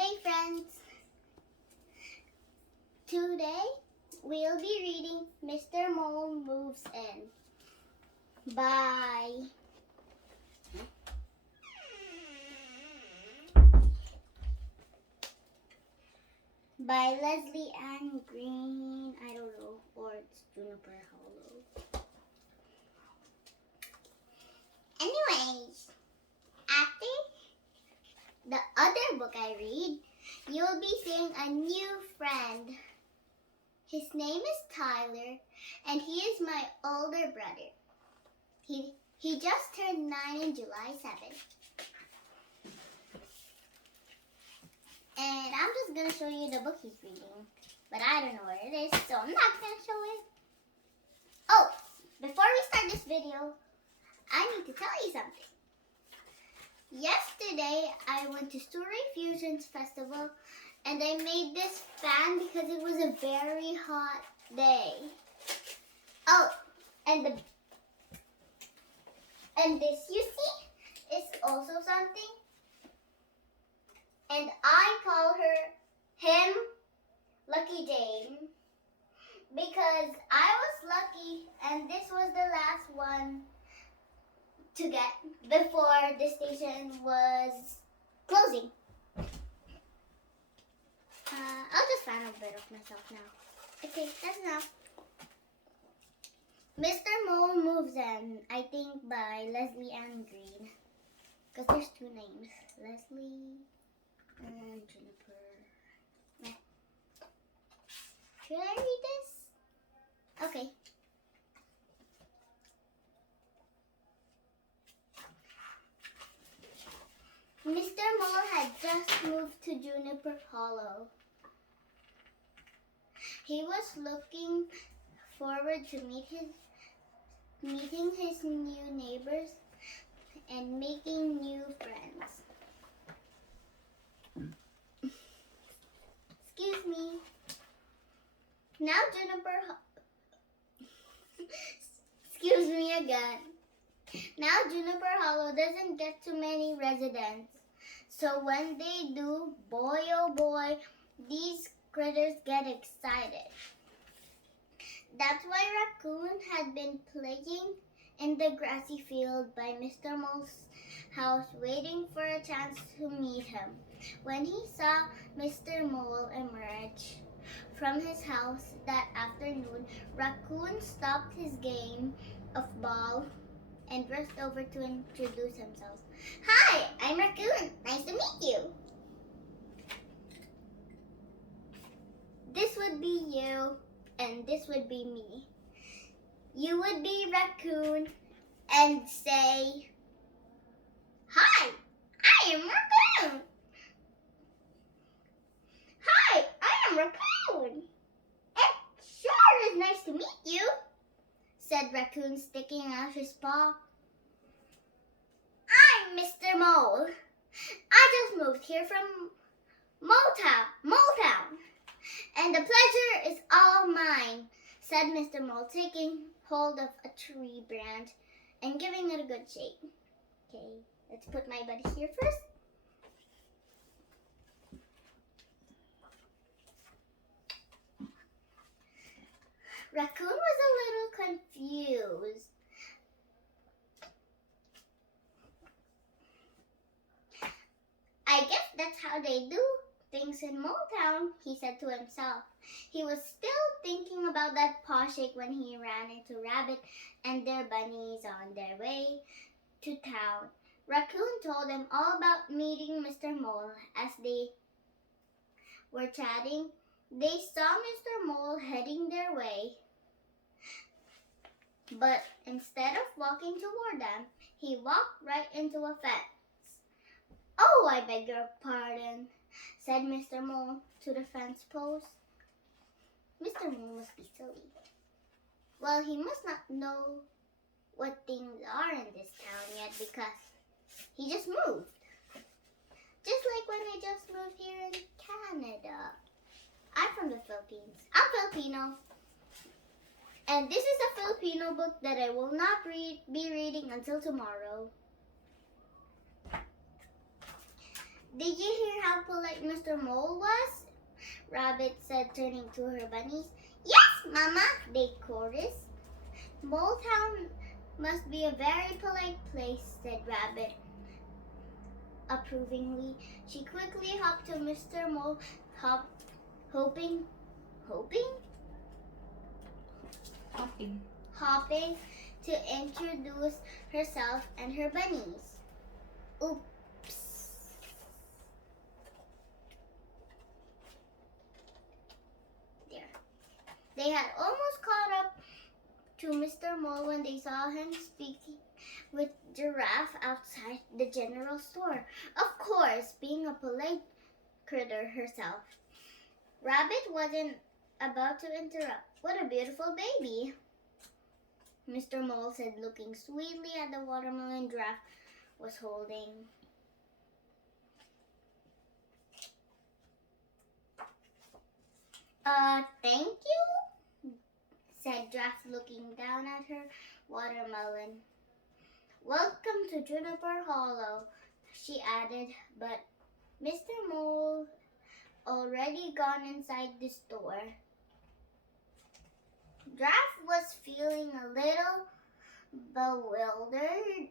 Hey friends! Today we'll be reading Mr. Mole Moves In by Lesley-Anne Green, I don't know, or it's Juniper Hollow. Anyways, after the other book I read, you'll be seeing a new friend. His name is Tyler, and he is my older brother. He just turned 9 on July 7th. And I'm just going to show you the book he's reading. But I don't know where it is, so I'm not going to show it. Oh, before we start this video, I need to tell you something. Yesterday, I went to Story Fusions Festival, and I made this fan because it was a very hot day. Oh, and this you see is also something. And I call him Lucky Jane because I was lucky and this was the last one to get before the station was closing. I'll just fan a bit of myself now. Okay, that's enough. Mr. Mole Moves In, I think by Lesley-Anne Green. Because there's two names. Leslie and Juniper. Should I read this? Okay. Mr. Mole had just moved to Juniper Hollow. He was looking forward to meeting his new neighbors and making new friends. Excuse me. Now Excuse me again. Now Juniper Hollow doesn't get too many residents. So when they do, boy oh boy, these critters get excited. That's why Raccoon had been playing in the grassy field by Mr. Mole's house, waiting for a chance to meet him. When he saw Mr. Mole emerge from his house that afternoon, Raccoon stopped his game of ball and rushed over to introduce himself. Hi, I'm Raccoon. Nice to meet you. This would be you, and this would be me. You would be Raccoon and say, Hi, I am Raccoon. Hi, I am Raccoon. It sure is nice to meet you, said Raccoon, sticking out his paw. I'm Mr. Mole. I just moved here from Moletown, and the pleasure is all mine, said Mr. Mole, taking hold of a tree branch and giving it a good shake. Okay, let's put my buddy here first. Raccoon was a little confused. I guess that's how they do things in Moletown, he said to himself. He was still thinking about that paw shake when he ran into Rabbit and their bunnies on their way to town. Raccoon told him all about meeting Mr. Mole. As they were chatting, they saw Mr. Mole heading their way. But instead of walking toward them, he walked right into a fence. Oh, I beg your pardon, said Mr. Mole to the fence post. Mr. Mole must be silly. Well, he must not know what things are in this town yet because he just moved. Just like when I just moved here in Canada. I'm from the Philippines. I'm Filipino. And this is a Filipino book that I will not be reading until tomorrow. Did you hear how polite Mr. Mole was? Rabbit said, turning to her bunnies. Yes, Mama, they chorused. Mole Town must be a very polite place, said Rabbit approvingly. She quickly hopped to Mr. Mole, hoping to introduce herself and her bunnies. Oops. There. They had almost caught up to Mr. Mole when they saw him speaking with Giraffe outside the general store. Of course, being a polite critter herself, Rabbit wasn't about to interrupt. What a beautiful baby, Mr. Mole said, looking sweetly at the watermelon Giraffe was holding. Thank you, said Giraffe, looking down at her watermelon. Welcome to Juniper Hollow, she added, but Mr. Mole already gone inside the store. Giraffe was feeling a little bewildered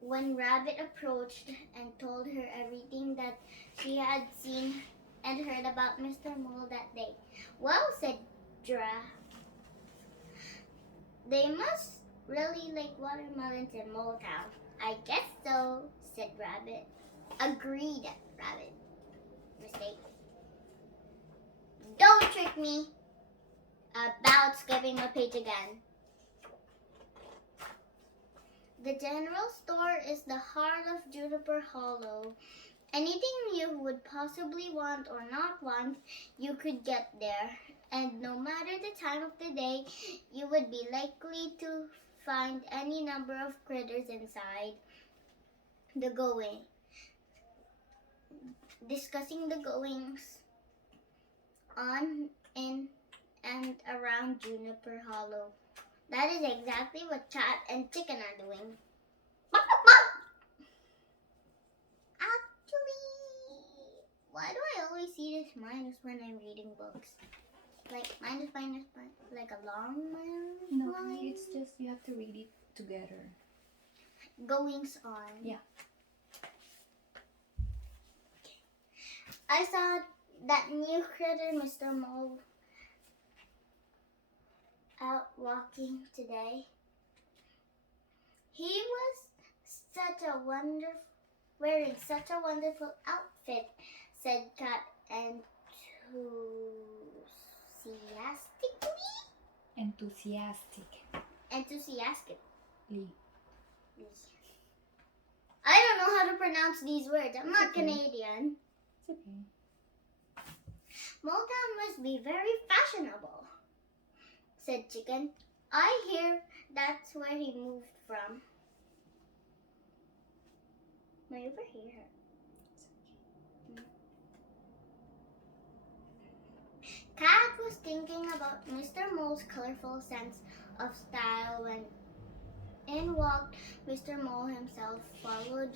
when Rabbit approached and told her everything that she had seen and heard about Mr. Mole that day. Well, said Giraffe, they must really like watermelons in Mole Town. I guess so, said Rabbit. Agreed, Rabbit. Mistake. Don't trick me about skipping a page again. The general store is the heart of Juniper Hollow. Anything you would possibly want or not want, you could get there. And no matter the time of the day, you would be likely to find any number of critters inside. Discussing the goings on in and around Juniper Hollow. That is exactly what Cat and Chicken are doing. Actually, why do I always see this minus when I'm reading books? Like minus, like a long minus? No, it's just you have to read it together. Goings on. Yeah. I saw that new critter, Mr. Mole, out walking today. He was wearing such a wonderful outfit, said Cat enthusiastically. I don't know how to pronounce these words. I'm not Canadian. It's okay. Mole Town must be very fashionable, said Chicken. I hear that's where he moved from. May overhear her. Cat was thinking about Mr. Mole's colorful sense of style when in walked Mr. Mole himself, followed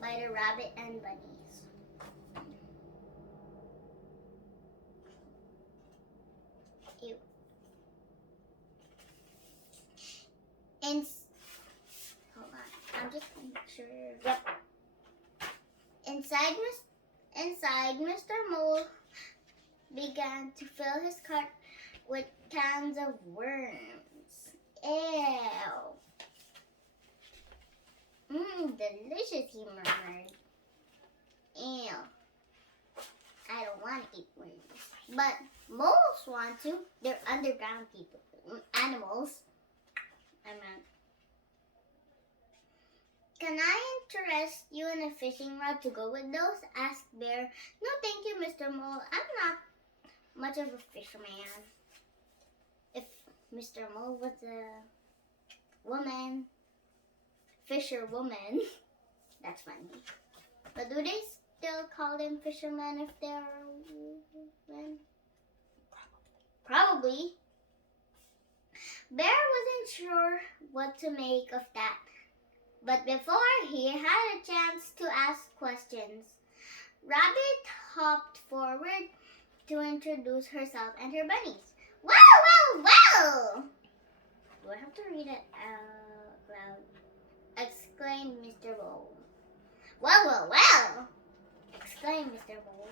by the rabbit and bunnies. Ew. Hold on, I'm just making sure. Yep. Inside, Mr. Mole began to fill his cart with cans of worms. Ew. Delicious, he murmured. Ew. I don't want to eat worms. But moles want to. They're underground people. Animals. Can I interest you in a fishing rod to go with those? Asked Bear. No, thank you, Mr. Mole. I'm not much of a fisherman. If Mr. Mole was a woman, fisherwoman, that's funny. But do they still call them fishermen if they're women? Probably. Bear wasn't sure what to make of that. But before he had a chance ask questions. Rabbit hopped forward to introduce herself and her bunnies. Well, well, well! Do I have to read it out loud? Exclaimed Mr. Mole. Well, well, well! Exclaimed Mr. Mole.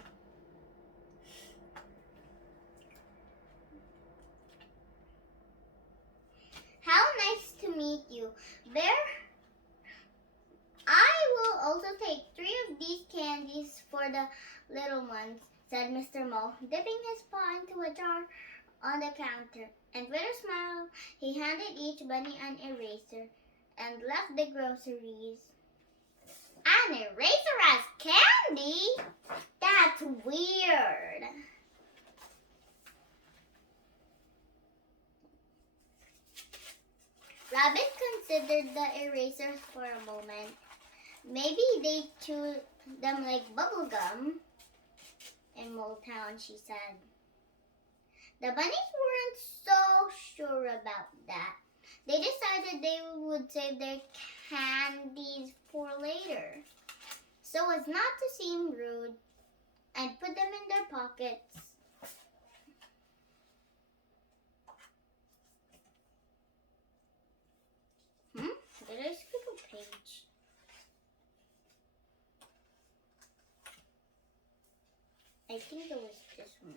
How nice to meet you. I will also take 3 of these candies for the little ones, said Mr. Mole, dipping his paw into a jar on the counter. And with a smile, he handed each bunny an eraser and left the groceries. An eraser as candy? That's weird. Rabbit considered the erasers for a moment. Maybe they chew them like bubble gum in Mole Town, she said. The bunnies weren't so sure about that. They decided they would save their candies for later, so as not to seem rude, and put them in their pockets. Did I skip a page? I think it was this one.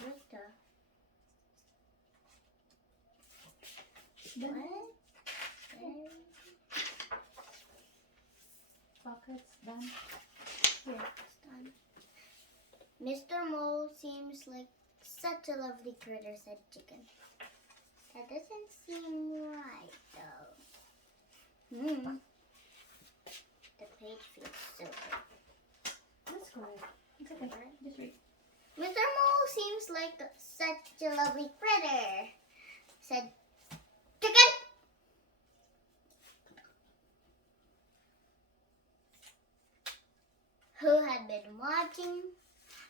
What the? Done. What? Pockets done. Here. It's done. Mr. Mole seems like such a lovely critter, said Chicken. That doesn't seem right, though. The page feels so good. Let's go ahead. It's okay. Just read. Mr. Mole seems like such a lovely critter, said Chicken. Who had been watching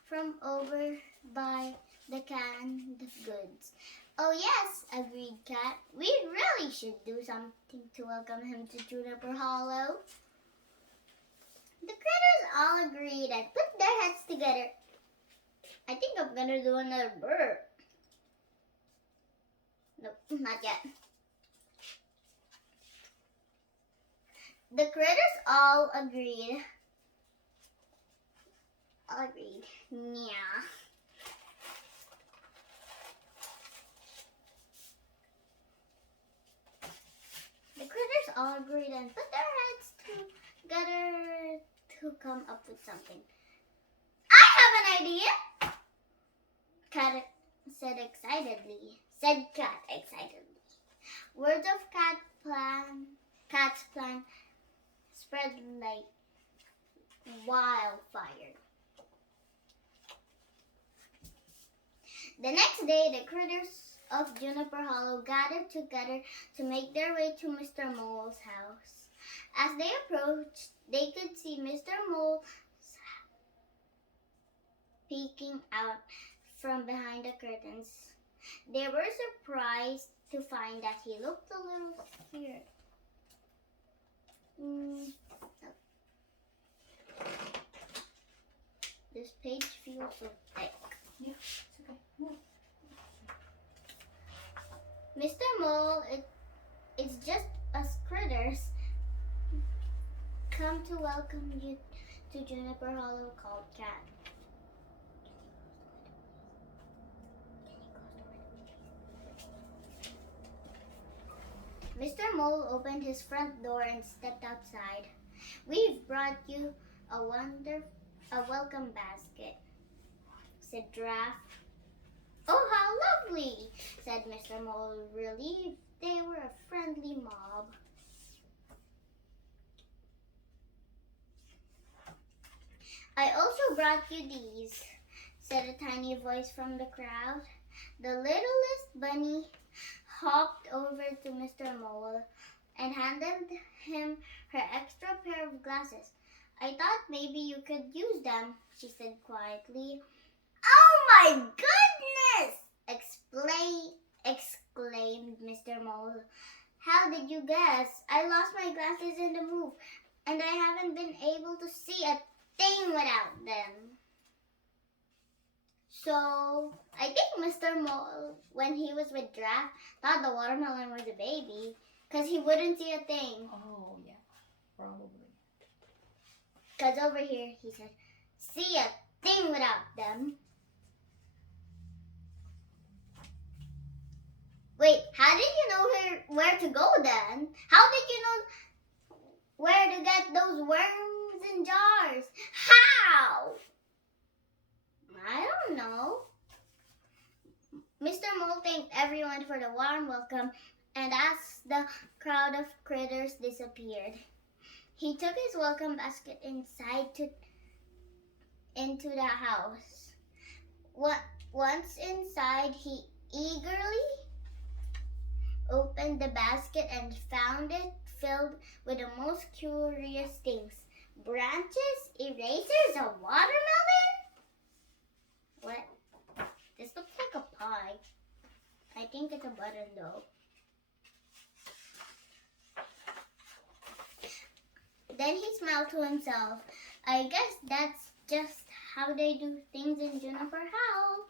from over by the canned goods. Oh yes, agreed Cat. We really should do something to welcome him to Juniper Hollow. The critters all agreed and put their heads together. I think I'm gonna do another burp. Nope, not yet. The critters all agreed. Yeah. The critters all agreed and put their heads together to come up with something. I have an idea! Cat said excitedly. Words of Cat's plan spread like wildfire. The next day, the critters of Juniper Hollow gathered together to make their way to Mr. Mole's house. As they approached, they could see Mr. Mole peeking out from behind the curtains. They were surprised to find that he looked a little scared. This page feels so thick. Yeah, it's okay. Move. Mr. Mole, it's just us critters. Come to welcome you to Juniper Hollow, called Cat. Mr. Mole opened his front door and stepped outside. We've brought you a welcome basket, said Giraffe. Oh, how lovely, said Mr. Mole, relieved they were a friendly mob. I also brought you these, said a tiny voice from the crowd. The littlest bunny hopped over to Mr. Mole and handed him her extra pair of glasses. I thought maybe you could use them, she said quietly. Oh my goodness! Exclaimed exclaimed Mr. Mole. How did you guess? I lost my glasses in the move, and I haven't been able to see a thing without them. So, I think Mr. Mole, when he was with Giraffe, thought the watermelon was a baby, because he wouldn't see a thing. Oh, yeah. Probably. Because over here, he said, see a thing without them. Wait, how did you know where to go then? How did you know where to get those worms in jars? How? I don't know. Mr. Mole thanked everyone for the warm welcome, and as the crowd of critters disappeared, he took his welcome basket into the house. Once inside, he eagerly opened the basket and found it filled with the most curious things. Branches, erasers, a watermelon? What? This looks like a pie. I think it's a button though. Then he smiled to himself. I guess that's just how they do things in Juniper Howl.